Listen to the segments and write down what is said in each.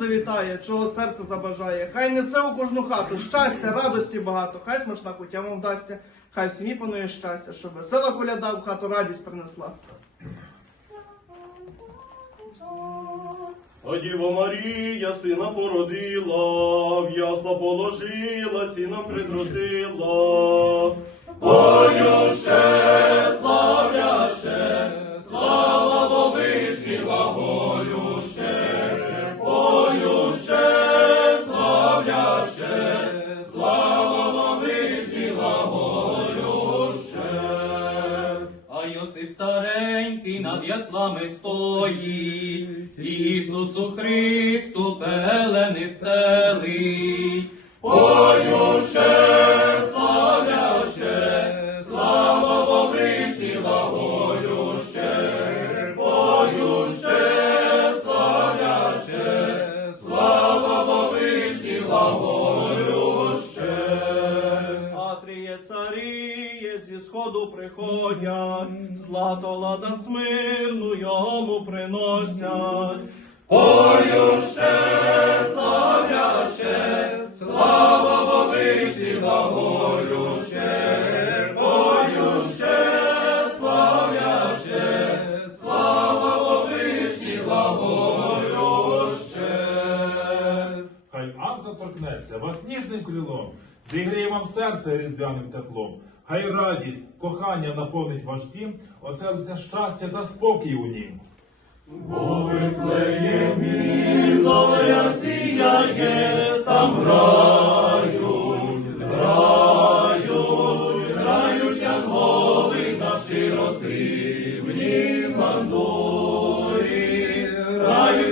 завітає, чого серце забажає. Хай несе у кожну хату щастя, радості багато, хай смачна кутя вам вдасться, хай в сім'ї панує щастя, щоб весела коляда в хату радість принесла. А Діва Марія сина породила, в ясла положила, сіном притрусила. Поюще, над стоїть, Ісусу Христу пелени стелить. Ой, славяще, А царіє зі сходу приходять, злато ладан смирну йому приносять. Поюще, славяще, слава Бовишні глаголюще, поюще, славяще, слава Бовишні глаголюще. Хай ангел торкнеться вас ніжним крилом, зігріє вам серце різдвяним теплом. Хай радість, кохання наповнить ваш дім, оселиться щастя та спокій у нім. У Вифлеємі зоря сіяє, там грають, грають, грають янголи наші розрівні бандурі, грають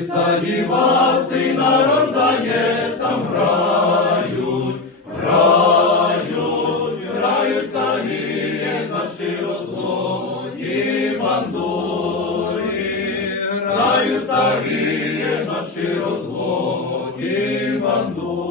Пречиста діва сина рождає, там грають, грають, грають царі, наші розлоті бандури, грають царі, наші розлоті бандурі.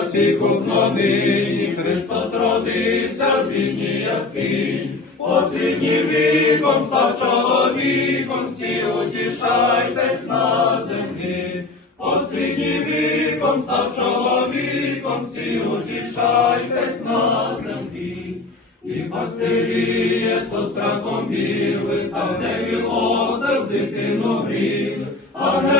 Всіх нині, Христос родився в бідній яскині. Посліднім віком став чоловіком, всі утішайтесь на землі. Посліднім віком став чоловіком, всі утішайтесь на землі. І пастиріє со страхом біли, там де вілосе в дитину гріли. Ангели в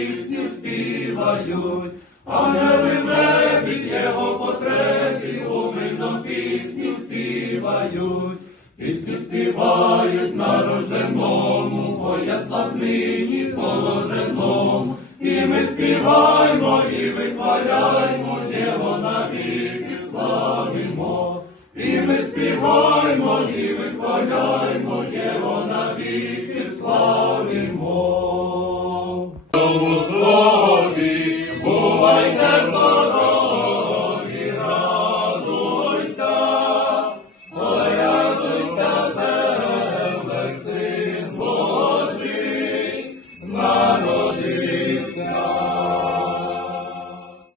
пісню співають. Ангели в небі його потребі, умильно пісні співають. Пісні співають на рожденому, я нині положеному. І ми співаймо, і вихваляймо, Його навіки славимо. І ми співаймо, і вихваляймо, Його навіки.